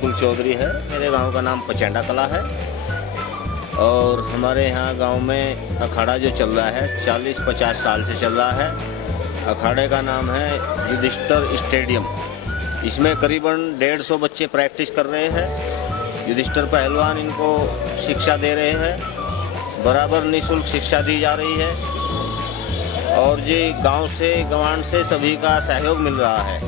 नकुल चौधरी है। मेरे गांव का नाम पचैंडा कला है और हमारे यहाँ गांव में अखाड़ा जो चल रहा है 40-50 साल से चल रहा है। अखाड़े का नाम है युधिष्ठिर स्टेडियम। इसमें करीबन 150 बच्चे प्रैक्टिस कर रहे हैं। युधिष्ठिर पहलवान इनको शिक्षा दे रहे हैं, बराबर निःशुल्क शिक्षा दी जा रही है और जी गांव से गंवाण से सभी का सहयोग मिल रहा है,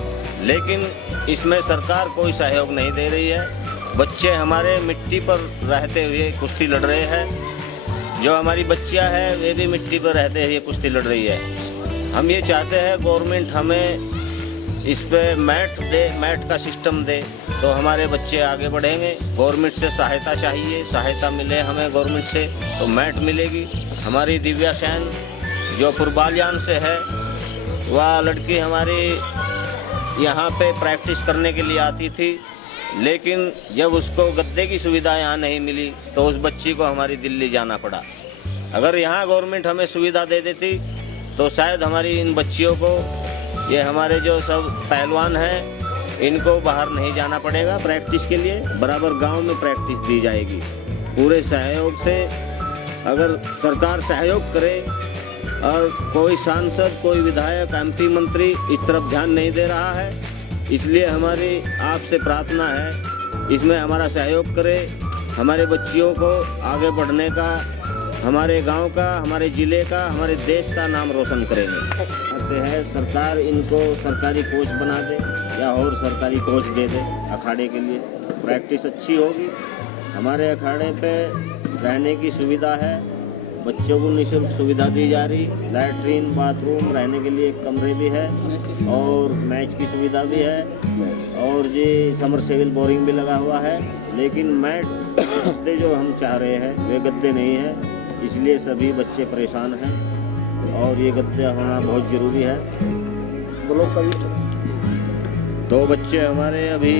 लेकिन इसमें सरकार कोई सहयोग नहीं दे रही है। बच्चे हमारे मिट्टी पर रहते हुए कुश्ती लड़ रहे हैं। जो हमारी बच्चियां हैं वे भी मिट्टी पर रहते हुए कुश्ती लड़ रही है। हम ये चाहते हैं गवर्नमेंट हमें इस पे मैट दे, मैट का सिस्टम दे तो हमारे बच्चे आगे बढ़ेंगे। गवर्नमेंट से सहायता चाहिए, सहायता मिले हमें गवर्नमेंट से तो मैट मिलेगी। हमारी दिव्या सेन जो पूर्वाल्यान से है, वह लड़की हमारी यहाँ पे प्रैक्टिस करने के लिए आती थी, लेकिन जब उसको गद्दे की सुविधा यहाँ नहीं मिली तो उस बच्ची को हमारी दिल्ली जाना पड़ा। अगर यहाँ गवर्नमेंट हमें सुविधा दे देती तो शायद हमारी इन बच्चियों को, ये हमारे जो सब पहलवान हैं, इनको बाहर नहीं जाना पड़ेगा प्रैक्टिस के लिए, बराबर गांव में प्रैक्टिस दी जाएगी पूरे सहयोग से। अगर सरकार सहयोग करे और कोई सांसद, कोई विधायक, एमपी, मंत्री इस तरफ ध्यान नहीं दे रहा है, इसलिए हमारी आपसे प्रार्थना है इसमें हमारा सहयोग करे। हमारे बच्चियों को आगे बढ़ने का, हमारे गांव का, हमारे ज़िले का, हमारे देश का नाम रोशन करेंगे। कहते हैं सरकार इनको सरकारी कोच बना दे या और सरकारी कोच दे दे अखाड़े के लिए, प्रैक्टिस अच्छी होगी। हमारे अखाड़े पे रहने की सुविधा है, बच्चों को निःशुल्क सुविधा दी जा रही, लैट्रीन, बाथरूम, रहने के लिए कमरे भी है और मैच की सुविधा भी है और जी समरसेबल बोरिंग भी लगा हुआ है। लेकिन मैट गद्दे जो हम चाह रहे हैं वे गद्दे नहीं है, इसलिए सभी बच्चे परेशान हैं और ये गद्दे होना बहुत ज़रूरी है। ब्लॉक का 2 बच्चे हमारे अभी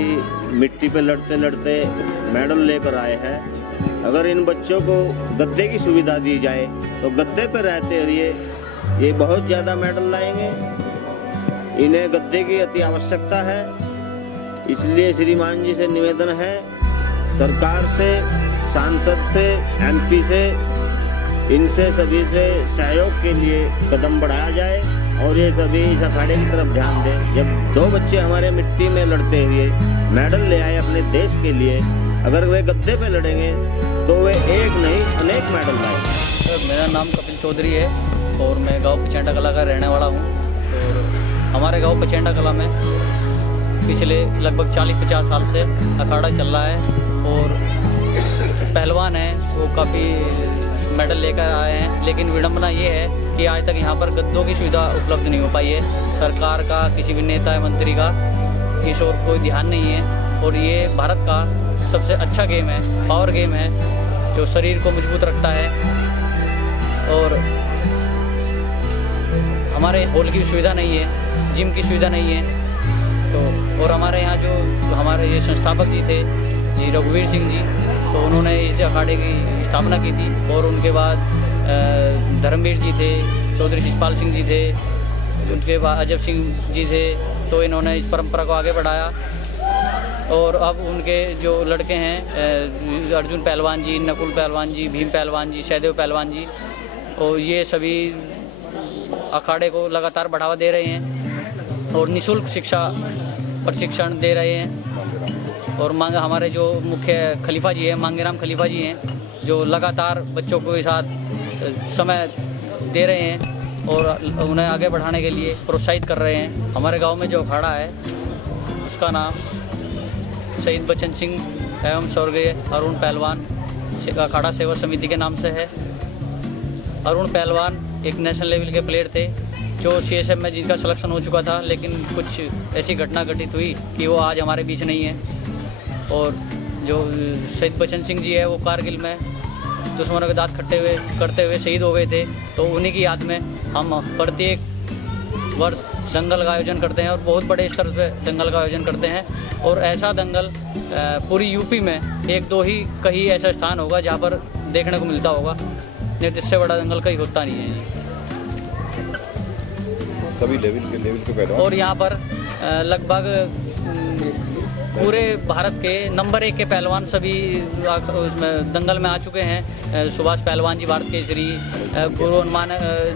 मिट्टी पे लड़ते लड़ते मेडल लेकर आए हैं। अगर इन बच्चों को गद्दे की सुविधा दी जाए तो गद्दे पे रहते हुए ये बहुत ज़्यादा मेडल लाएंगे। इन्हें गद्दे की अति आवश्यकता है, इसलिए श्रीमान जी से निवेदन है, सरकार से, सांसद से, एमपी से, इनसे सभी से सहयोग के लिए कदम बढ़ाया जाए और ये सभी इस अखाड़े की तरफ ध्यान दें। जब 2 बच्चे हमारे मिट्टी में लड़ते हुए मेडल ले आए अपने देश के लिए, अगर वे गद्दे पे लड़ेंगे तो वे एक नहीं अनेक मेडल लाएंगे। मेरा नाम कपिल चौधरी है और मैं गांव पचैंडा कला का रहने वाला हूं। और हमारे गांव पचैंडा कला में पिछले लगभग 40-50 साल से अखाड़ा चल रहा है और पहलवान हैं वो काफ़ी मेडल लेकर आए हैं। लेकिन विडंबना ये है कि आज तक यहाँ पर गद्दों की सुविधा उपलब्ध नहीं हो पाई है। सरकार का, किसी भी नेता मंत्री का इस ओर कोई ध्यान नहीं है और ये भारत का सबसे अच्छा गेम है, पावर गेम है जो शरीर को मजबूत रखता है। और हमारे हॉल की सुविधा नहीं है, जिम की सुविधा नहीं है। तो और हमारे यहाँ जो हमारे ये संस्थापक जी थे जी रघुवीर सिंह जी, तो उन्होंने इस अखाड़े की स्थापना की थी और उनके बाद धर्मवीर जी थे, चौधरी शिषपाल सिंह जी थे, उनके बाद अजब सिंह जी थे। तो इन्होंने इस परंपरा को आगे बढ़ाया और अब उनके जो लड़के हैं अर्जुन पहलवान जी, नकुल पहलवान जी, भीम पहलवान जी, सहदेव पहलवान जी, और ये सभी अखाड़े को लगातार बढ़ावा दे रहे हैं और निःशुल्क शिक्षा प्रशिक्षण दे रहे हैं। और हमारे जो मुख्य खलीफा जी हैं, मांगेराम खलीफा जी हैं, जो लगातार बच्चों के साथ समय दे रहे हैं और उन्हें आगे बढ़ाने के लिए प्रोत्साहित कर रहे हैं। हमारे गांव में जो अखाड़ा है उसका नाम शहीद बचन सिंह एवं स्वर्गीय अरुण पहलवान अखाड़ा सेवा समिति के नाम से है। अरुण पहलवान एक नेशनल लेवल के प्लेयर थे जो CSF में जिनका सिलेक्शन हो चुका था, लेकिन कुछ ऐसी घटना घटित हुई कि वो आज हमारे बीच नहीं है। और जो शहीद बचन सिंह जी है वो कारगिल में दुश्मनों के दांत करते हुए शहीद हो गए थे। तो उन्हीं की याद में हम प्रत्येक वर्ष दंगल का आयोजन करते हैं और बहुत बड़े स्तर पे दंगल का आयोजन करते हैं। और ऐसा दंगल पूरी यूपी में 1-2 ही कहीं ऐसा स्थान होगा जहाँ पर देखने को मिलता होगा, नहीं तो इससे बड़ा दंगल कहीं होता नहीं है। सभी लेवल के पहलवान और यहाँ पर लगभग पूरे भारत के नंबर 1 के पहलवान सभी उसमें दंगल में आ चुके हैं। सुभाष पहलवान जी भारत केसरी, गुरु हनुमान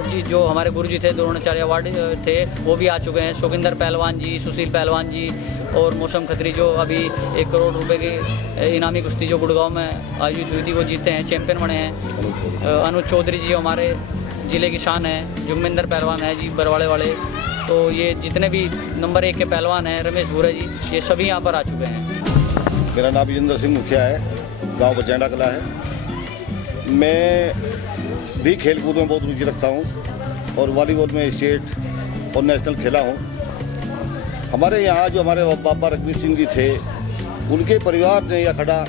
जी जो हमारे गुरु जी थे, द्रोणाचार्य अवार्ड थे, वो भी आ चुके हैं। शोगिंदर पहलवान जी, सुशील पहलवान जी और मौसम खत्री जो अभी 1 करोड़ रुपए की इनामी कुश्ती जो गुड़गांव में आयोजित हुई थी वो जीते हैं, चैंपियन बने हैं। अनुज चौधरी जी हमारे ज़िले की शान है। जुगमिंदर पहलवान है जी बरवाड़े वाले। तो ये जितने भी नंबर 1 के पहलवान हैं, रमेश भूरे जी, ये सभी यहाँ पर आ चुके हैं। मेरा नाम विजेंद्र सिंह मुखिया है, गांव बचेंडा कला है। मैं भी खेल कूद में बहुत रुचि रखता हूं और वॉलीबॉल में स्टेट और नेशनल खेला हूं। हमारे यहाँ जो हमारे बाबा रघुवीर सिंह जी थे, उनके परिवार ने यह अखाड़ा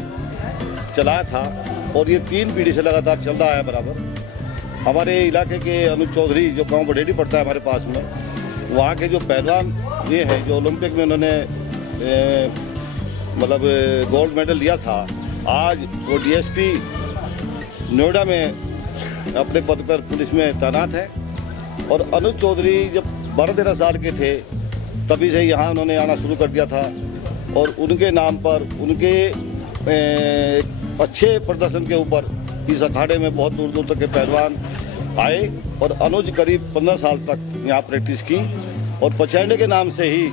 चलाया था और ये 3 पीढ़ी से लगातार चल रहा है बराबर। हमारे इलाके के अनुज चौधरी जो गाँव बडेड़ी पड़ता है हमारे पास में, वहाँ के जो पहलवान ये हैं जो ओलंपिक में उन्होंने मतलब गोल्ड मेडल लिया था, आज वो डीएसपी नोएडा में अपने पद पर पुलिस में तैनात हैं। और अनुज चौधरी जब 12-13 साल के थे तभी से यहाँ उन्होंने आना शुरू कर दिया था और उनके नाम पर उनके अच्छे प्रदर्शन के ऊपर इस अखाड़े में बहुत दूर दूर तक के पहलवान आए और अनुज करीब 15 साल तक यहाँ प्रैक्टिस की और पचैंडे के नाम से ही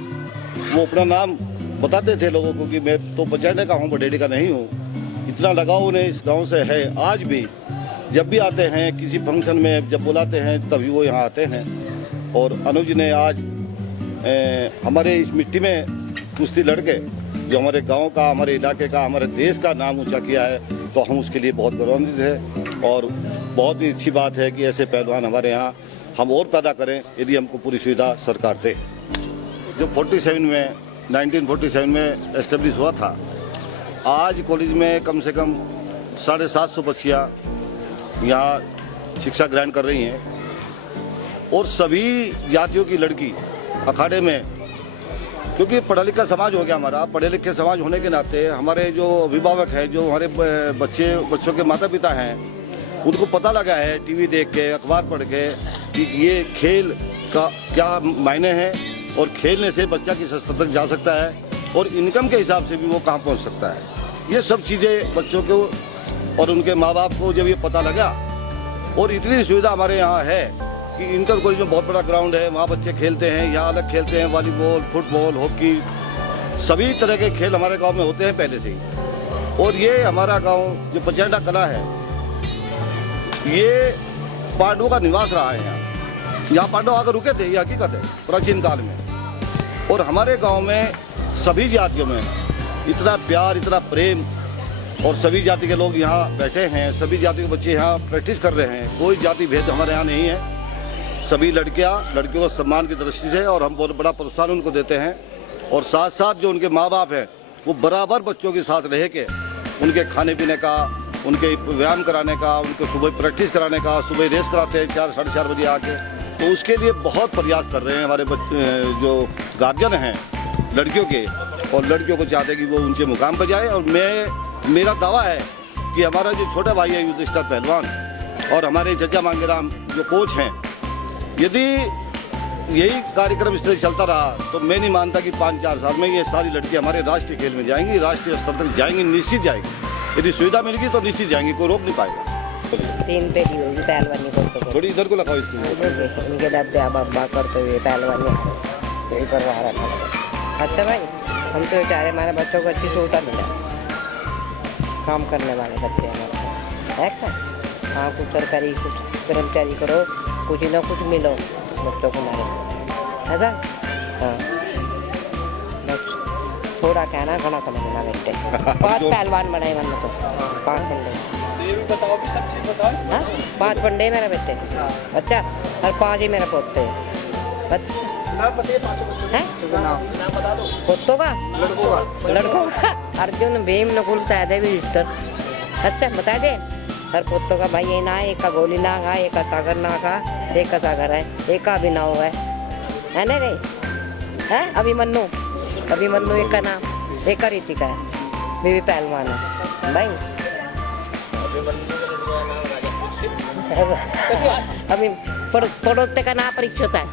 वो अपना नाम बताते थे लोगों को कि मैं तो पचैंडे का हूँ, बडेड़ी का नहीं हूँ। इतना लगाव उन्हें इस गांव से है। आज भी जब भी आते हैं किसी फंक्शन में, जब बुलाते हैं तभी वो यहाँ आते हैं। और अनुज ने आज हमारे इस मिट्टी में कुश्ती लड़के जो हमारे गाँव का, हमारे इलाके का, हमारे देश का नाम ऊँचा किया है, तो हम उसके लिए बहुत गौरवान्वित हैं। और बहुत ही अच्छी बात है कि ऐसे पहलवान हमारे यहाँ हम और पैदा करें यदि हमको पूरी सुविधा सरकार दे। जो 1947 में एस्टेब्लिश हुआ था, आज कॉलेज में कम से कम 750 बच्चियाँ यहाँ शिक्षा ग्रहण कर रही हैं और सभी जातियों की लड़की अखाड़े में, क्योंकि पढ़ा लिखा समाज हो गया हमारा। पढ़े लिखे समाज होने के नाते हमारे जो अभिभावक हैं, जो हमारे बच्चों के माता पिता हैं, उनको पता लगा है टीवी देख के, अखबार पढ़ के कि ये खेल का क्या मायने हैं और खेलने से बच्चा किस स्तर तक जा सकता है और इनकम के हिसाब से भी वो कहाँ पहुँच सकता है। ये सब चीज़ें बच्चों को और उनके माँ बाप को जब ये पता लगा, और इतनी सुविधा हमारे यहाँ है कि इंटर कॉलेज में बहुत बड़ा ग्राउंड है, वहाँ बच्चे खेलते हैं, यहाँ अलग खेलते हैं, वॉलीबॉल, फुटबॉल, हॉकी, सभी तरह के खेल हमारे गाँव में होते हैं पहले से ही। और ये हमारा गाँव जो बचेंडा कला है, ये पांडवों का निवास रहा है। यहाँ पांडव आकर रुके थे, ये हकीकत है प्राचीन काल में। और हमारे गांव में सभी जातियों में इतना प्यार, इतना प्रेम, और सभी जाति के लोग यहाँ बैठे हैं, सभी जाति के बच्चे यहाँ प्रैक्टिस कर रहे हैं। कोई जाति भेद हमारे यहाँ नहीं है। सभी लड़कियों को सम्मान की दृष्टि से और हम बहुत बड़ा प्रोत्साहन उनको देते हैं। और साथ साथ जो उनके माँ बाप हैं वो बराबर बच्चों के साथ रह के उनके खाने पीने का, उनके व्यायाम कराने का, उनको सुबह प्रैक्टिस कराने का, सुबह रेस कराते हैं 4 साढ़े 4 बजे आके। तो उसके लिए बहुत प्रयास कर रहे हैं हमारे बच्चे जो गार्जियन हैं लड़कियों के, और लड़कियों को चाहते हैं कि वो ऊंचे मुकाम पर जाए। और मेरा दावा है कि हमारा जो छोटा भाई है युधिष्ठिर पहलवान और हमारे चचा मांगेराम जो कोच हैं, यदि यही कार्यक्रम इस तरह चलता रहा तो मैं नहीं मानता कि 5-4 साल में ये सारी लड़कियाँ हमारे राष्ट्रीय खेल में जाएंगी, राष्ट्रीय स्तर तक जाएंगी, निश्चित जाएंगी। यदि सुविधा मिलेगी तो निश्चित जाएंगे, कोई रोक नहीं पाएगा। 3 पेटी होगी पहलवानी को। थोड़ी इधर को लगाओ इसको। इनके दादा अब्बा करते हुए पहलवानी यही करवा रहा था। अच्छा भाई, हम तो चाहे हमारे बच्चों को अच्छी सुविधा मिला, काम करने वाले बच्चे हमारे है क्या। हाँ, कुछ सरकारी कुछ कर्मचारी करो, कुछ ना कुछ मिलो बच्चों को हमारे, ऐसा। हाँ, थोड़ा कहना घना कम मिला बेटे। 5 पहलवान बनाए मैंने तो, 5 पंडे। ये भी बताओ कि सब चीज़ बताओ। हाँ, 5 पंडे मेरे बेटे। अच्छा, और 5 ही मेरे पोते हैं। अच्छा, नाम बताइए 5 बच्चों के नाम बता दो। पोतों का, लड़कों का अर्जुन, भीम, नकुल, सहदेव, युधिष्ठिर। अच्छा, बता दे। हर पोतों का भाई ये ना है, एक का गोली नाग है, एक का सागर नाग है, एक का सागर है, एक का अभिनव है ना रे। है अभिमन्यु, एक का नाम, एक का ऋतिका है, बीवी पहलवान है भाई। अभी पड़ोते का नाम परीक्षित है,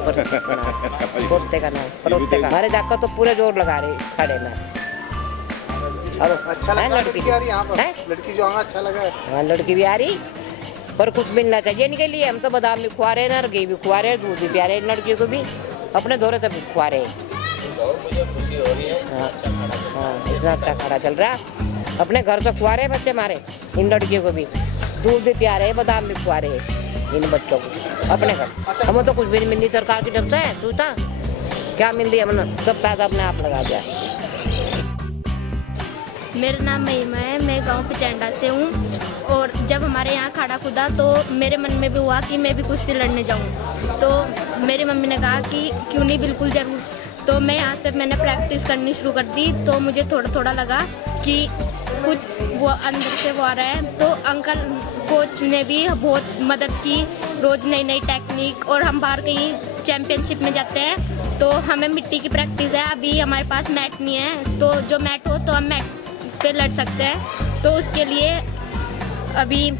पड़ोते का नाम, हमारे जाकर तो पूरे जोर लगा रहे खड़े में। और अच्छा है लगा लड़की लड़की आ रही यहाँ पर है? लड़की जो आना अच्छा लगा है। हाँ लड़की भी आ रही, पर कुछ मिलना चाहिए इनके लिए। हम तो बादाम भी खुआ रहे हैं, घी भी खुआ रहे हैं, दूध भी पिया रहे हैं लड़कियों को भी, अपने दौरे तक भी खुआ रहे हैं। और मुझे खुशी हो रही है, हाँ इतना अच्छा खाना चल रहा है। अपने घर से खुआ रहे हैं बच्चे हमारे, इन लड़कियों को भी दूध भी पिया रहे हैं, बादाम भी खुआ रहे हैं इन बच्चों को अपने घर। हमें तो कुछ भी नहीं मिल रही सरकार की तरफ से, सुविधा क्या मिल रही है, हमने सब पैसा अपने आप लगा दिया। मेरा नाम महिमा है, मैं गांव पचैंडा से हूँ। और जब हमारे यहाँ अखाड़ा खुदा तो मेरे मन में भी हुआ कि मैं भी कुश्ती लड़ने जाऊँ। तो मेरी मम्मी ने कहा कि क्यों नहीं, बिल्कुल ज़रूर। तो मैं यहाँ से मैंने प्रैक्टिस करनी शुरू कर दी। तो मुझे थोड़ा थोड़ा लगा कि कुछ वो अंदर से वो आ रहा है। तो अंकल कोच ने भी बहुत मदद की, रोज़ नई नई टेक्निक। और हम बाहर कहीं चैम्पियनशिप में जाते हैं तो हमें मिट्टी की प्रैक्टिस है। अभी हमारे पास मैट नहीं है, तो जो मैट हो तो हम मैट पे लड़ सकते हैं। तो उसके लिए अभी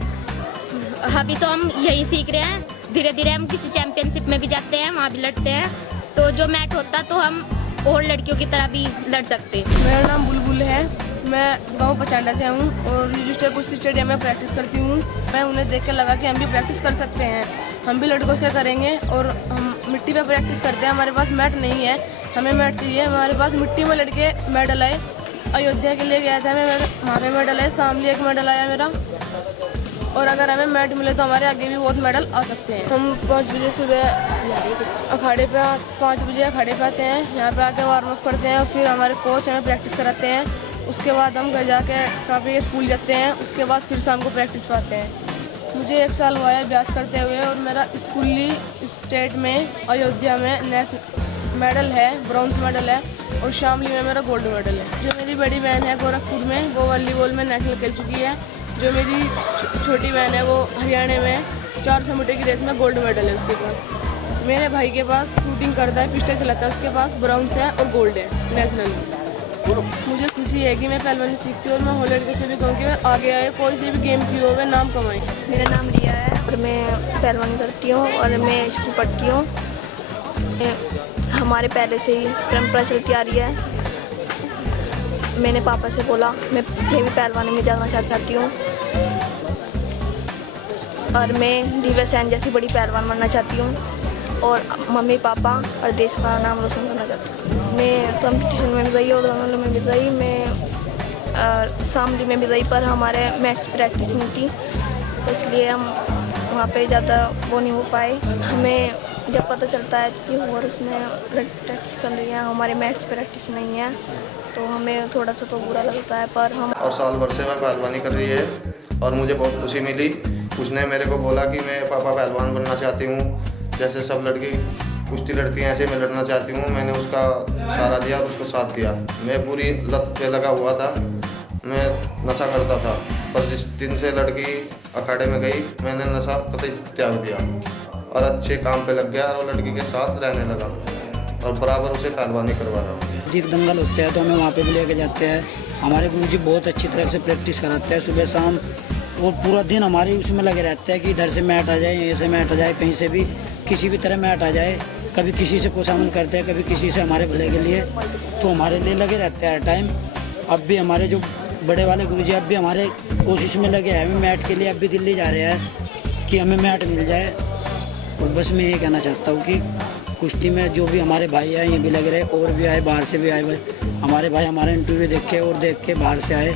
तो हम यही सीख रहे हैं। धीरे धीरे हम किसी चैम्पियनशिप में भी जाते हैं, वहाँ भी लड़ते हैं। तो जो मैट होता तो हम और लड़कियों की तरह भी लड़ सकते हैं। मेरा नाम बुलबुल है, मैं गांव पचांडा से हूँ और रजिस्टर कुश्ती स्टेडियम में प्रैक्टिस करती हूँ। मैं उन्हें देख कर लगा कि हम भी प्रैक्टिस कर सकते हैं, हम भी लड़कों से करेंगे। और हम मिट्टी पे प्रैक्टिस करते हैं, हमारे पास मैट नहीं है, हमें मैट चाहिए। हमारे पास मिट्टी में लड़के मेडल आए, अयोध्या के लिए गया था मैं, वहाँ पे मेडल है, शामली एक मेडल आया मेरा। और अगर हमें मैट मिले तो हमारे आगे भी बहुत मेडल आ सकते हैं। हम 5 बजे सुबह अखाड़े पे 5 बजे अखाड़े पे आते हैं, यहाँ पे आके वार्म अप करते हैं और फिर हमारे कोच हमें प्रैक्टिस कराते हैं। उसके बाद हम घर जाके काफ़ी स्कूल जाते हैं, उसके बाद फिर शाम को प्रैक्टिस पे आते हैं। मुझे 1 साल हुआ है अभ्यास करते हुए और मेरा स्कूली स्टेट में अयोध्या में मेडल है, ब्रॉन्ज मेडल है और शामली में मेरा गोल्ड मेडल है। जो मेरी बड़ी बहन है गोरखपुर में, वो वॉलीबॉल में नेशनल खेल चुकी है। जो मेरी छोटी बहन है वो हरियाणा में 400 मीटर की रेस में गोल्ड मेडल है उसके पास। मेरे भाई के पास शूटिंग करता है, पिस्टल चलाता है, उसके पास ब्रॉन्ज है और गोल्ड है नेशनल में। मुझे खुशी है कि मैं पहलवानी सीखती हूँ और मैं और लड़के से भी कहूँ कि मैं आगे आए, कोई से भी गेम की हो, मैं नाम कमाएँ। मेरा नाम रिया है और मैं पहलवानी करती हूँ और मैं स्कूल पढ़ती हूँ। हमारे पहले से ही परंपरा चलती आ रही है। मैंने पापा से बोला मैं भी पहलवानी में जाना चाहती हूँ और मैं दिव्या सैन जैसी बड़ी पहलवान बनना चाहती हूँ और मम्मी पापा और देश का नाम रोशन करना चाहती हूँ। मैं कंपटीशन में भी गई और दोनों में भी गई, मैं शामली में भी गई, पर हमारे मैच प्रैक्टिस नहीं थी तो इसलिए हम वहाँ पे ज़्यादा वो नहीं हो पाए। हमें जब पता चलता है कि और उसमें प्रैक्टिस चल रही है, हमारे मैच प्रैक्टिस नहीं है, तो हमें थोड़ा सा तो बुरा लगता है। पर हम और साल भर से मैं पहलवानी कर रही है और मुझे बहुत खुशी मिली। उसने मेरे को बोला कि मैं पापा पहलवान बनना चाहती हूँ, जैसे सब लड़की कुश्ती लड़ती हैं ऐसे मैं लड़ना चाहती हूँ। मैंने उसका सहारा दिया और उसको साथ दिया। मैं पूरी लत पे लगा हुआ था, मैं नशा करता था, पर जिस दिन से लड़की अखाड़े में गई मैंने नशा कतई त्याग दिया और अच्छे काम पे लग गया और लड़की के साथ रहने लगा और बराबर उसे पहलवानी करवा रहा हूँ। अधिक दंगल होते हैं तो हमें वहाँ पे भी लेके जाते हैं। हमारे गुरुजी बहुत अच्छी तरह से प्रैक्टिस कराते हैं सुबह शाम, और पूरा दिन हमारे उसमें लगे रहते हैं कि इधर से मैट आ जाए, यहीं से मैट आ जाए, कहीं से भी किसी भी तरह मैट आ जाए। कभी किसी से खुशामद करते हैं, कभी किसी से हमारे भले के लिए, तो हमारे लिए लगे रहते हैं हर टाइम। अब भी हमारे जो बड़े वाले गुरुजी अब भी हमारे कोशिश में लगे हैं, हमें मैट के लिए अब भी दिल्ली जा रहे हैं कि हमें मैट मिल जाए। और बस मैं ये कहना चाहता हूँ कि कुश्ती में जो भी हमारे भाई आए ये भी लग रहे, और भी आए, बाहर से भी आए हमारे भाई, हमारे इंटरव्यू देख के बाहर से आए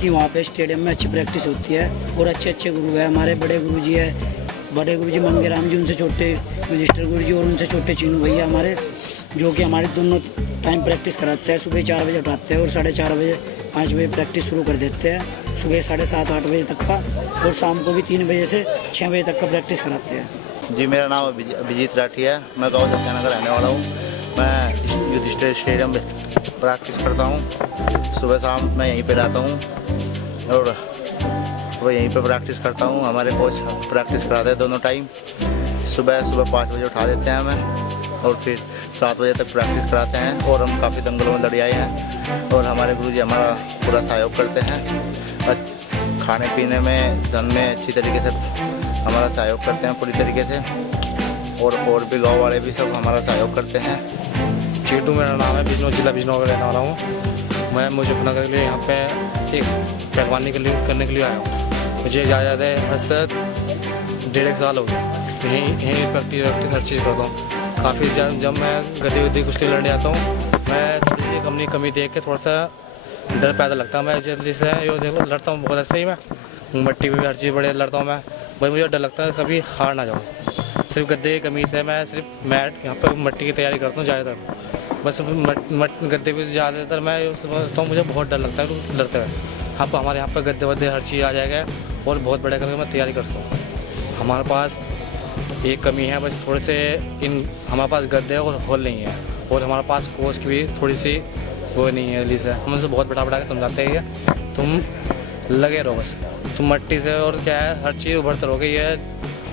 कि वहाँ पे स्टेडियम में अच्छी प्रैक्टिस होती है और अच्छे अच्छे गुरु है। हमारे बड़े गुरुजी है, बड़े गुरुजी मंगेराम जी, उनसे छोटे रजिस्टर गुरुजी और उनसे छोटे चीनू भैया हमारे, जो कि हमारे दोनों टाइम प्रैक्टिस कराते हैं। सुबह 4 बजे उठाते हैं और 4:30 बजे 5 बजे प्रैक्टिस शुरू कर देते हैं, सुबह 7:30-8 बजे तक का, और शाम को भी 3 बजे से 6 बजे तक का प्रैक्टिस कराते हैं। जी, मेरा नाम अभिजीत राठी है, मैं गाँव दत्याना का रहने वाला हूँ। मैं युधिष्ठिर स्टेडियम में प्रैक्टिस करता हूँ, सुबह शाम मैं यहीं पे रहता हूँ और वो यहीं पे प्रैक्टिस करता हूँ। हमारे कोच प्रैक्टिस कराते हैं दोनों टाइम, सुबह 5 बजे उठा देते हैं हमें और फिर 7 बजे तक प्रैक्टिस कराते हैं। और हम काफ़ी दंगलों में लड़े आए हैं और हमारे गुरुजी हमारा पूरा सहयोग करते हैं। खाने पीने में, धन में अच्छी तरीके से हमारा सहयोग करते हैं पूरी तरीके से, और भी गाँव वाले भी सब हमारा सहयोग करते हैं। चीटू मेरा नाम है, बिजनौर जिला बिजनौर का रहने वाला हूँ। मैं मुजफ्फरनगर के लिए यहाँ पे एक पहलवानी करने के लिए आया हूँ। मुझे ज़्यादा हर 1.5 साल हो गए यहीं प्रैक्टिस हर चीज़ करता हूँ। काफ़ी जब मैं गद्दी कुश्ती लड़ने आता हूँ, मैं थोड़ी सी कमी देख के थोड़ा सा डर पैदा लगता है। मैं जल्दी से यो देखो लड़ता हूँ बहुत अच्छा ही, मैं मिट्टी में भी हर चीज़ बड़े लड़ता हूँ मैं। भाई मुझे डर लगता है कभी हार ना जाऊँ। सिर्फ गद्दे की कमी से मैं सिर्फ मैट यहाँ पर मिट्टी की तैयारी करता हूँ ज़्यादातर। बस गद्दे पे ज़्यादातर मैं समझता हूँ, मुझे बहुत डर लगता है लड़ते हुए। यहाँ पर हमारे यहाँ पर गद्दे वद्दे हर चीज़ आ जाएगा और बहुत बड़े करके मैं तैयारी करता हूँ। हमारे पास एक कमी है बस थोड़े से हमारे पास गद्दे और हॉल नहीं है, और हमारे पास कोच की भी थोड़ी सी वो नहीं है। से हम उनसे बहुत बड़ा के समझाते हैं तुम लगे रहो, बस तुम मट्टी से और क्या है हर चीज़ उभरते रहोगे। ये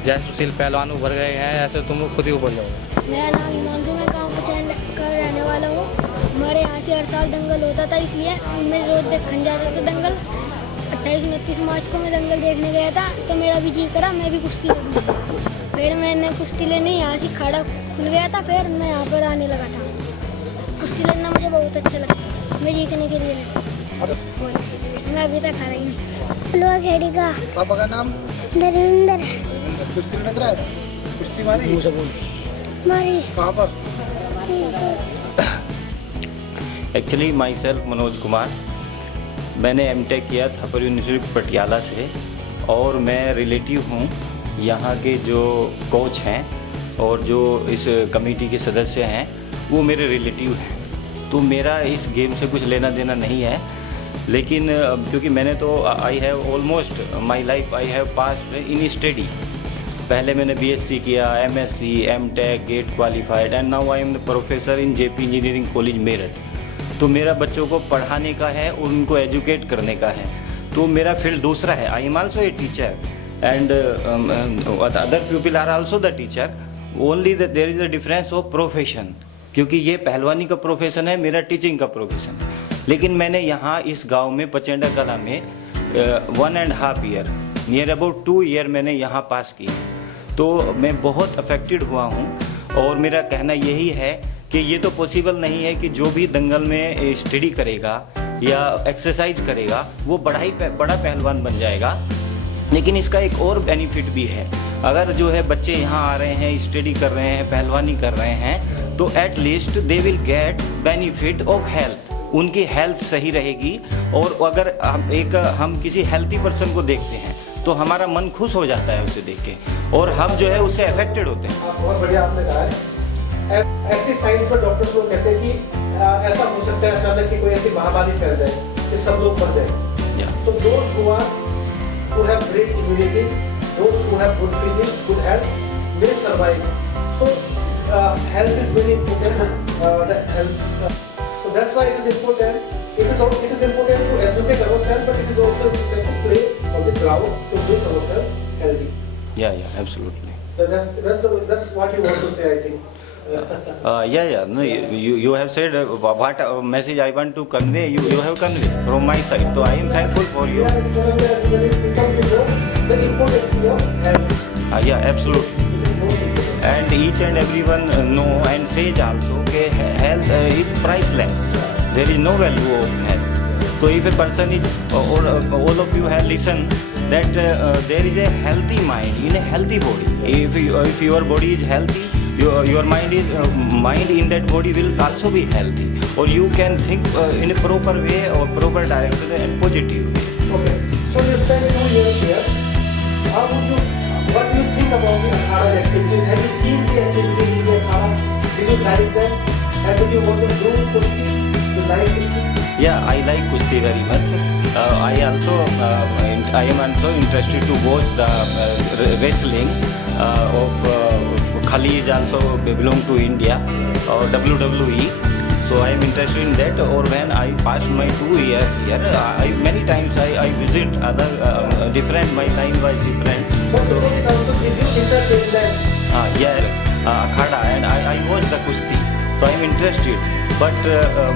जैसे सुशील पहलवान उभर गए हैं ऐसे तुम खुद ही उभर जाओगे। मेरा नाम हिमांशु, मैं गाँव पचैंडा का रहने वाला हूँ। हमारे यहाँ से हर साल दंगल होता था, इसलिए मैं रोज देखने जाता था दंगल। 28-29 मार्च को मैं दंगल देखने गया था, तो मेरा भी जी करा मैं भी कुश्ती लड़ूँ। फिर मैंने कुश्ती लेने यहाँ से अखाड़ा खुल गया था, फिर मैं यहाँ पर आने लगा था। कुश्ती लड़ना मुझे बहुत अच्छा लगता है, मैं जीतने के लिए मैं अभी तक हारा ही नहीं। लोहा खेड़ी का पापा का नाम धर्मेंद्र। कुश्ती लग रहा है, कुश्ती मारी मारी कहाँ पर? Actually my self Manoj Kumar, मैंने एमटेक किया थापर यूनिवर्सिटी पटियाला से, और मैं रिलेटिव हूँ यहाँ के जो कोच हैं और जो इस कमेटी के सदस्य हैं वो मेरे रिलेटिव हैं। तो मेरा इस गेम से कुछ लेना देना नहीं है, लेकिन क्योंकि मैंने तो I have almost my life I have pass in study. पहले मैंने बीएससी किया, MSc, MTech, GATE qualified, and now I am the professor in JP engineering college Meerut. तो मेरा बच्चों को पढ़ाने का है और उनको एजुकेट करने का है, तो मेरा फील्ड दूसरा है। I am also a teacher and other people are also the teacher, only there is a difference of profession, क्योंकि ये पहलवानी का प्रोफेशन है, मेरा टीचिंग का प्रोफेशन। लेकिन मैंने यहाँ इस गांव में पचैंडा कला में 1.5 ईयर, नियर अबाउट 2 ईयर मैंने यहाँ पास की, तो मैं बहुत अफेक्टेड हुआ हूँ। और मेरा कहना यही है कि ये तो पॉसिबल नहीं है कि जो भी दंगल में स्टडी करेगा या एक्सरसाइज करेगा वो बड़ा पहलवान बन जाएगा, लेकिन इसका एक और बेनिफिट भी है। अगर जो है बच्चे यहाँ आ रहे हैं, स्टडी कर रहे हैं, पहलवानी कर रहे हैं, तो at least they will get benefit of health, उनकी हेल्थ सही रहेगी। और अगर हम किसी हेल्थी पर्सन को देखते हैं तो हमारा मन खुश हो जाता है उसे देख के, और हम जो है उससे अफेक्टेड होते हैं। बहुत बढ़िया आपने कहा है। ऐसे साइंस में डॉक्टर्स लोग कहते हैं कि ऐसा हो सकता है अचानक कि कोई ऐसी महामारी फैल जाए कि सब लोग मर जाए। तो दोस्त who have great immunity, those who have good physique, good health may survive. So health is very important. So that's why it is important. It is important to educate ourselves, but it is also important to play on the ground to make ourselves healthy. Yeah, absolutely. So that's what you want to say, I think. No, you have said what message I want to convey. You have conveyed from my side, so I am thankful for you. The importance of health. Yeah, absolutely. And each and everyone know and says also that health is priceless. There is no value of health. So if a person is, or all of you have listened that there is a healthy mind in a healthy body. If your body is healthy, your mind in that body will also be healthy, or you can think in a proper way or proper direction and positive way. Okay. So you spent 2 years here. What do you think about the Akhada activities? Have you seen the activities in the Akhada? Did you like them? And did you want to do Kushti? You like Kushti? Yeah, I like Kushti very much. I am also interested to watch the wrestling of Khali is also belong to India, or WWE. So I am interested in that. Or when I passed my 2 years here, many times I visit other different. My line was different. So it also gives you interest in that. Akhada, and I watch the Kushti. So I am interested. But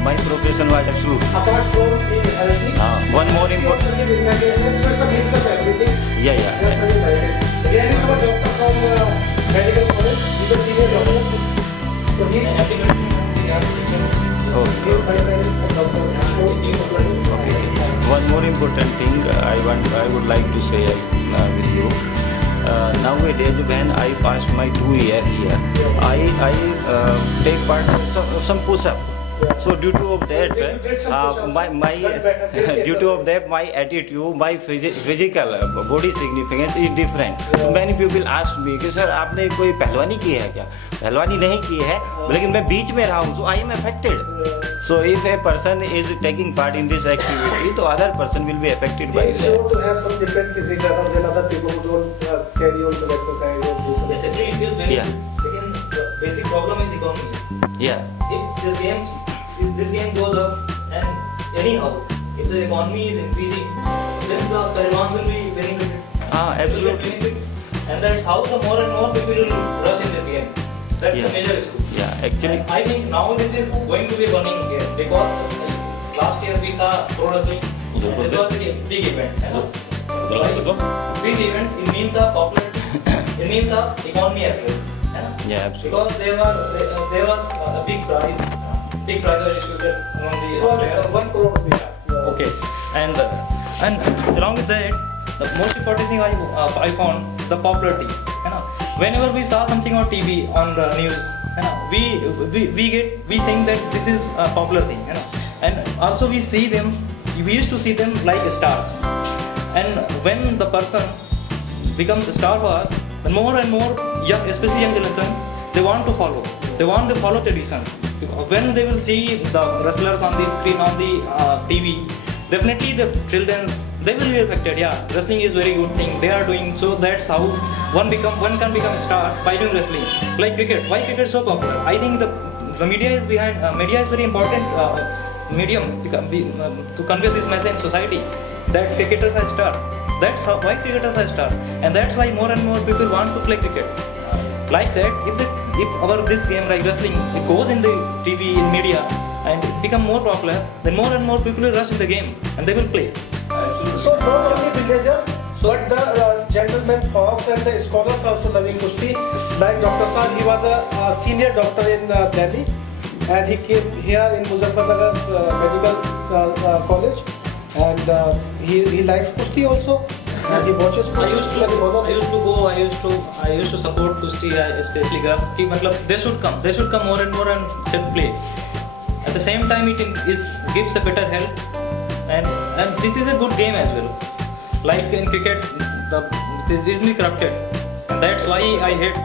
my profession was absolute. Apart from being healthy, one more important. It's a mix of everything. Yeah. That's why you like it. Here is our doctor from medical college. He's a senior doctor. So he. Okay. He is my friend, Dr. Ashok. important thing I would like to say with you. Nowadays, when I passed my 2 year here, I take part in some push-up. So due to of that, my due to of that, my attitude, my physical body significance is different. So many people ask me कि sir आपने कोई पहलवानी की है क्या? पहलवानी नहीं की है, लेकिन मैं बीच में रहा हूँ, so I am affected. So if a person is taking part in this activity, तो other person will be affected by It's that. sure to have some different physique rather than other people who don't carry on some exercise or do some. Basically, it is very. Yeah. Again, the basic problem is economy. Yeah. If this game goes up, and anyhow, if the economy is increasing, then the Pehlwans will be benefited. Absolutely. And that's how the more and more people will rush in this game. That's Yeah. the major issue. Yeah, actually. And I think now this is going to be a burning game because last year we saw pro wrestling. This was a big event. Big event. It means a popularity. It means a economy as well. Yeah, absolutely. Because there was a big prize. Big prize was distributed among the players. 1 crore rupees. Okay, and along with that, the most important thing I found the popularity. You know, whenever we saw something on TV on the news, you know, we think that this is a popular thing. You know, and also we see them. We used to see them like stars. And when the person becomes a star for us, the more and more young, especially young generation, they want to follow. They want to follow tradition. When they will see the wrestlers on the screen on the TV, definitely the childrens they will be affected. Yeah, wrestling is very good thing they are doing. So that's how one can become a star by doing wrestling. Like cricket. Why cricket is so popular? I think the media is behind. Media is very important medium to convey this message in society that cricketers are star. That's how why cricketers are star, and that's why more and more people want to play cricket. Like that, if this game like wrestling, it goes in the TV, in media, and it become more popular, then more and more people will rush in the game and they will play. So not only villagers, but the gentlemen folks and the scholars also loving Kushti. Like Dr. Saad, he was a senior doctor in Delhi, and he came here in Muzaffarnagar's medical college, and he likes Kushti also. And he watches Kushti. I used to support Kushti, especially girls. कि मतलब they should come more and more and self play. At the same time, it gives a better health, and this is a good game as well. Like in cricket, this is corrupted, and that's why I hate.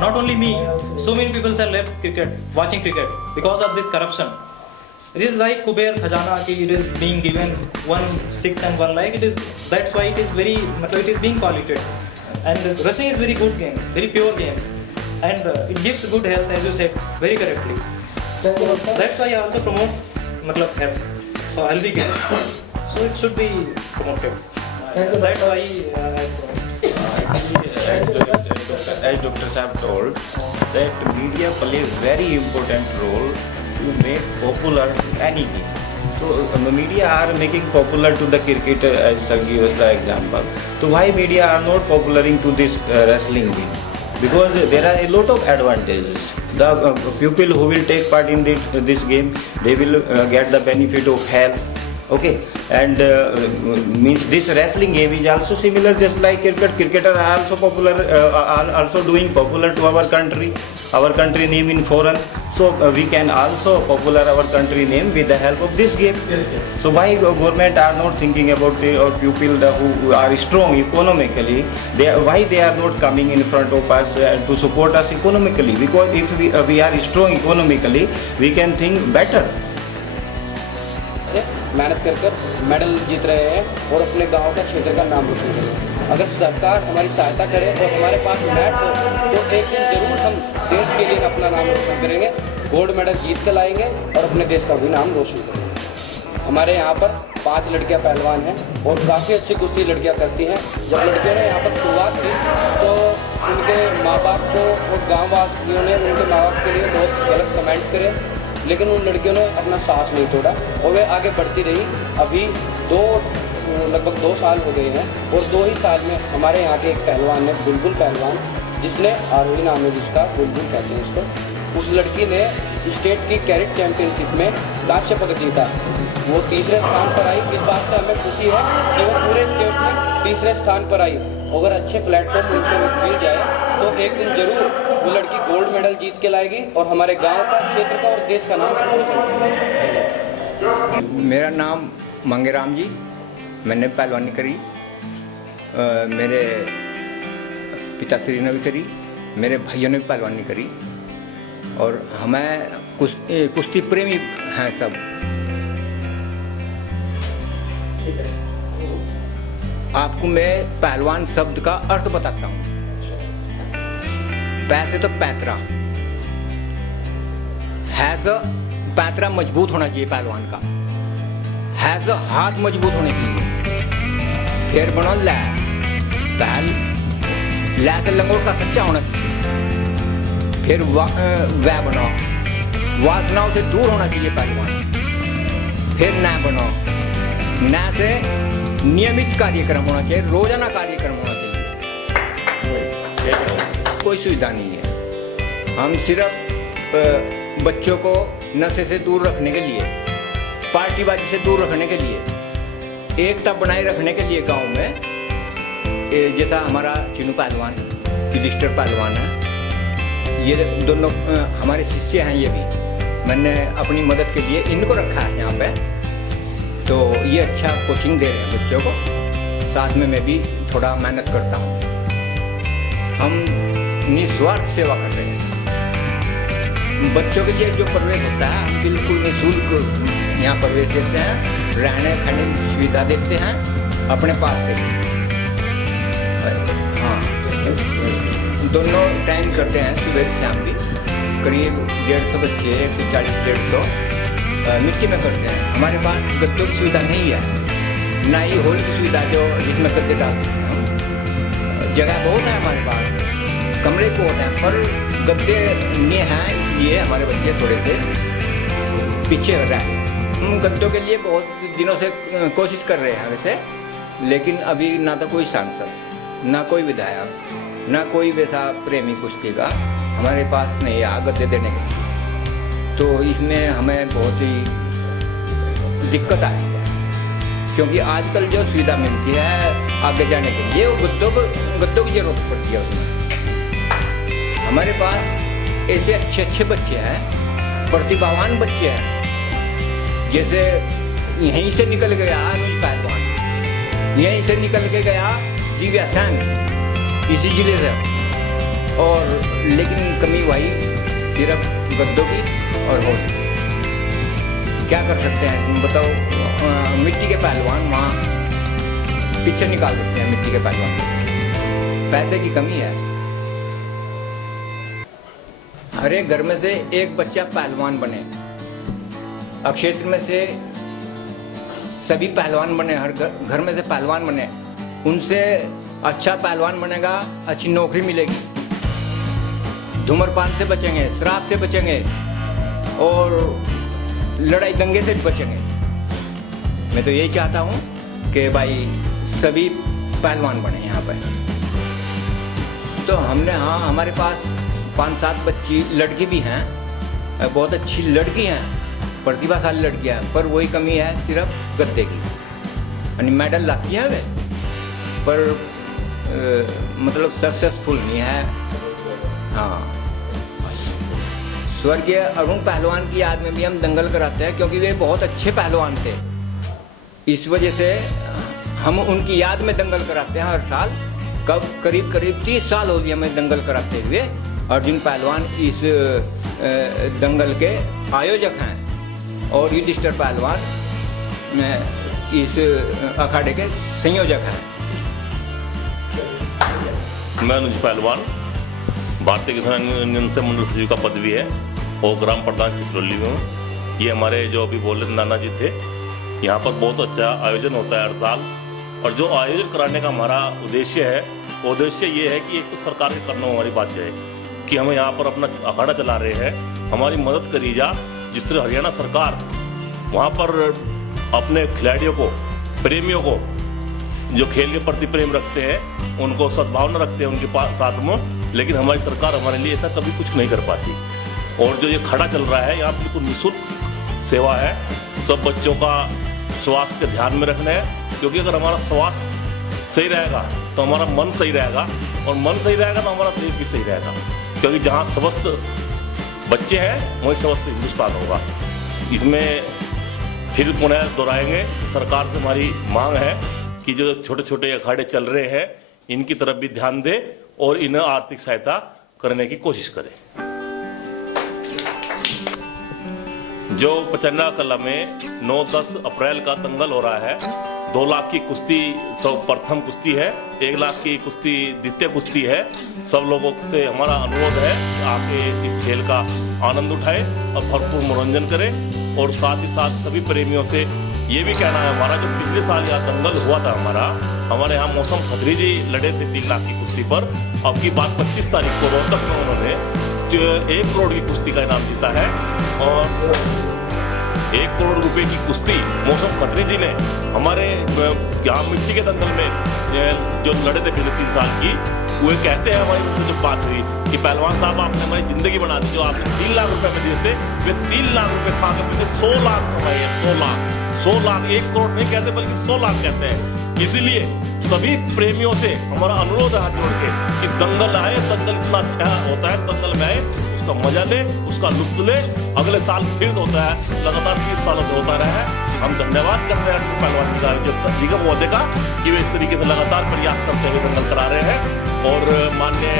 Not only me, so many people have left cricket, watching cricket because of this corruption. It is like Kuber Khajana ki it is being given 1, 6 and 1 like it is. That's why it is it is being polluted. And wrestling is very good game, very pure game, and it gives good health as you said very correctly. That's why I also promote health, so healthy game. So it should be promoted. That's why. As Dr. Saab told, that media plays very important role to make popular any game. So media are making popular to the cricket as Sir gives the example. So why media are not popular into this wrestling game? Because there are a lot of advantages. The people who will take part in this game, they will get the benefit of health. Okay, and means this wrestling game is also similar, just like cricket. Cricketers are also popular, are also doing popular to our country name in foreign. So we can also popular our country name with the help of this game. So why government are not thinking about our people who are strong economically? Why they are not coming in front of us to support us economically? Because if we are strong economically, we can think better. मेहनत कर medal जीत रहे हैं और अपने गांव का क्षेत्र का नाम रोशन कर रहे हैं। अगर सरकार हमारी सहायता करे और हमारे पास मैट हो तो एक दिन जरूर हम देश के लिए अपना नाम रोशन करेंगे, गोल्ड मेडल जीत कर लाएंगे और अपने देश का भी नाम रोशन करेंगे। हमारे यहाँ पर 5 लड़कियाँ पहलवान हैं और काफ़ी अच्छी कुश्ती लड़कियाँ करती हैं। जब लड़कियों ने यहाँ पर शुरुआत की तो उनके माँ बाप को और गाँव वासियों ने उनके माँ बाप के लिए बहुत गलत कमेंट करे, लेकिन उन लड़कियों ने अपना साहस नहीं तोड़ा और वे आगे बढ़ती रही। अभी लगभग 2 साल हो गए हैं और 2 ही साल में हमारे यहाँ के एक पहलवान ने, बुलबुल पहलवान, जिसने आरोही नाम है जिसका, बुलबुल कहते हैं उसको, उस लड़की ने स्टेट की कैरेट चैंपियनशिप में कांस्य पदक जीता। वो तीसरे स्थान पर आई। इस बात से हमें खुशी है कि वो पूरे स्टेट में तीसरे स्थान पर आई। अगर अच्छे प्लेटफॉर्म उनको मिल जाए तो एक दिन जरूर वो लड़की गोल्ड मेडल जीत के लाएगी और हमारे गांव का, क्षेत्र का और देश का नाम रोशन करेगी। मेरा नाम मंगेराम जी, मैंने पहलवानी करी, मेरे पिताश्री ने भी करी, मेरे भाइयों ने भी पहलवानी करी और हमें कुश्ती प्रेमी हैं सब। आपको मैं पहलवान शब्द का अर्थ बताता हूँ। पैसे तो पैतरा है, पैतरा मजबूत होना चाहिए पहलवान का, है हाथ मजबूत होने चाहिए। फिर बनो लै, लै से लंगोट का सच्चा होना चाहिए। फिर वह बनो, वासनाओं से दूर होना चाहिए पहलवान। फिर न बनो, न से नियमित कार्यक्रम होना चाहिए, रोजाना कार्यक्रम होना चाहिए। कोई सुविधा नहीं है। हम सिर्फ बच्चों को नशे से दूर रखने के लिए, पार्टीबाजी से दूर रखने के लिए, एकता बनाए रखने के लिए गांव में, जैसा हमारा चिनू पहलवान, युधिष्ठिर पहलवान है, ये दोनों हमारे शिष्य हैं। ये भी मैंने अपनी मदद के लिए इनको रखा है यहाँ पे, तो ये अच्छा कोचिंग दे रहे हैं बच्चों को। साथ में मैं भी थोड़ा मेहनत करता हूँ। हम निस्वार्थ सेवा कर रहे हैं। बच्चों के लिए जो प्रवेश होता है हम बिल्कुल निःशुल्क यहाँ प्रवेश देते हैं, रहने खाने की सुविधा देते हैं अपने पास से। हाँ, दोनों टाइम करते हैं, सुबह शाम भी। करीब 150 बच्चे, 140-150 मिट्टी में करते हैं। हमारे पास गद्दों की सुविधा नहीं है, ना ही हॉल की सुविधा जो जिसमें गद्दे डालते हैं हम। जगह बहुत है हमारे पास, कमरे बहुत हैं, पर गद्दे नहीं हैं, इसलिए हमारे बच्चे थोड़े से पीछे हो रहे हैं। हम गद्दों के लिए बहुत दिनों से कोशिश कर रहे हैं वैसे, लेकिन अभी ना तो कोई सांसद, ना कोई विधायक, ना कोई वैसा प्रेमी कुश्ती का हमारे पास नहीं आ गद्दे देने के लिए। तो इसमें हमें बहुत ही दिक्कत आ रही है, क्योंकि आजकल जो सुविधा मिलती है आगे जाने के लिए, वो गद्दों की जरूरत पड़ती है उसमें। हमारे पास ऐसे अच्छे अच्छे बच्चे हैं, प्रतिभावान बच्चे हैं। जैसे यहीं से निकल गया अनुज पहलवान, यहीं से निकल के गया दिव्या सैन, इसी जिले से, और लेकिन कमी वही सिर्फ गद्दों की और हॉल की। क्या कर सकते हैं तुम बताओ। मिट्टी के पहलवान वहाँ पीछे निकाल देते हैं, मिट्टी के पहलवान। पैसे की कमी है। हर एक घर में से एक बच्चा पहलवान बने, अब क्षेत्र में से सभी पहलवान बने, हर घर में से पहलवान बने। उनसे अच्छा पहलवान बनेगा, अच्छी नौकरी मिलेगी, धूम्रपान से बचेंगे, शराब से बचेंगे और लड़ाई दंगे से बचेंगे। मैं तो यही चाहता हूँ कि भाई सभी पहलवान बने यहाँ पर। तो हमने, हाँ, हमारे पास 5-7 बच्ची लड़की भी हैं, बहुत अच्छी लड़की हैं, प्रतिभाशाली लड़कियाँ हैं, पर वही कमी है सिर्फ गद्दे की। यानी मेडल लाती हैं वे, पर मतलब सक्सेसफुल नहीं है। हाँ, स्वर्गीय अरुण पहलवान की याद में भी हम दंगल कराते हैं, क्योंकि वे बहुत अच्छे पहलवान थे। इस वजह से हम उनकी याद में दंगल कराते हैं हर साल। करीब 30 साल हो गए हमें दंगल कराते हुए। अर्जुन पहलवान इस दंगल के आयोजक हैं और युधिष्ठिर पहलवान इस अखाड़े के संयोजक हैं। मैं अनुज पहलवान, भारतीय किसान यूनियन से मंडल सचिव का पद भी है और ग्राम प्रधान चित्रौली में हूँ। ये हमारे जो अभी बोले नाना जी थे, यहाँ पर बहुत अच्छा आयोजन होता है हर साल। और जो आयोजन कराने का हमारा उद्देश्य है, वो उद्देश्य ये है कि एक तो सरकार के करने हमारी बात जाए कि हम यहाँ पर अपना अखाड़ा चला रहे हैं, हमारी मदद करी जा। जिस तरह हरियाणा सरकार वहाँ पर अपने खिलाड़ियों को, प्रेमियों को, जो खेल के प्रति प्रेम रखते हैं, उनको सद्भावना रखते हैं उनके साथ में, लेकिन हमारी सरकार हमारे लिए ऐसा कभी कुछ नहीं कर पाती। और जो ये खड़ा चल रहा है यहाँ बिल्कुल निःशुल्क सेवा है। सब बच्चों का स्वास्थ्य के ध्यान में रखना है, क्योंकि अगर हमारा स्वास्थ्य सही रहेगा तो हमारा मन सही रहेगा, और मन सही रहेगा तो हमारा देश भी सही रहेगा, क्योंकि जहाँ स्वस्थ बच्चे हैं वहीं स्वस्थ हिंदुस्तान होगा। इसमें फिर पुनः दोहराएंगे, सरकार से हमारी मांग है कि जो छोटे छोटे अखाड़े चल रहे हैं इनकी तरफ भी ध्यान दे और इन्हें आर्थिक सहायता करने की कोशिश करें। जो प्रचंडा कला में 9-10 अप्रैल का दंगल हो रहा है, 2 लाख की कुश्ती प्रथम कुश्ती है, 1 लाख की कुश्ती द्वितीय कुश्ती है। सब लोगों से हमारा अनुरोध है कि आके इस खेल का आनंद उठाएं और भरपूर मनोरंजन करें। और साथ ही साथ सभी प्रेमियों से ये भी कहना है हमारा, जो पिछले साल यहाँ दंगल हुआ था हमारे यहाँ मौसम खत्री जी लड़े थे 3 लाख की कुश्ती पर। अब की बात 25 तारीख को रोहतक में उन्होंने 1 करोड़ की कुश्ती का इनाम जीता है, और 1 करोड़ रुपए की कुश्ती मौसम खत्री जी ने हमारे यहाँ मिट्टी के दंगल में जो लड़े थे पिछले 3 साल की, वो कहते हैं हमारी उनसे जब बात हुई कि पहलवान साहब आपने हमारी जिंदगी बना दी, जो आपने 3 लाख रुपए में दिए थे वे 3 लाख रुपए खा कर पीछे 100 लाख कमाए हैं। 100 लाख 1 करोड़ नहीं कहते बल्कि 100 लाख कहते हैं। इसीलिए सभी प्रेमियों से हमारा अनुरोध है हाथ जोड़ के कि दंगल आए, दंगल इतना अच्छा होता है, दंगल में आए, उसका मजा ले, उसका लुत्फ ले। अगले साल फिर होता है, लगातार 30 सालों से होता रहा है। हम धन्यवाद करते हैं पहलवान निगम महोदय का कि वे इस तरीके से लगातार प्रयास करते हुए दंगल करा रहे हैं। और माननीय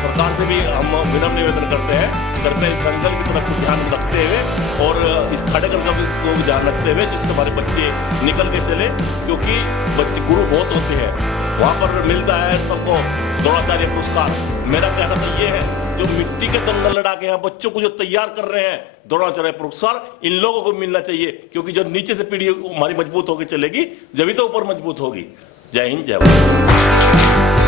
सरकार से भी हम विनम्र निवेदन करते हैं दंगल की तरफ ध्यान रखते हुए और इस खाड़ेकर को भी ध्यान रखते हुए, जिससे हमारे बच्चे निकल के चले, क्योंकि बच्चे गुरु बहुत होते हैं, वहाँ पर मिलता है सबको द्रोणाचार्य पुरस्कार। मेरा कहना तो ये है, जो मिट्टी के दंगल लड़ा के यहाँ बच्चों को जो तैयार कर रहे हैं द्रोणाचार्य पुरस्कार, इन लोगों को मिलना चाहिए, क्योंकि जो नीचे से पीढ़ी हमारी मजबूत होकर चलेगी, जब ही तो ऊपर मजबूत होगी। जय हिंद, जय भारत।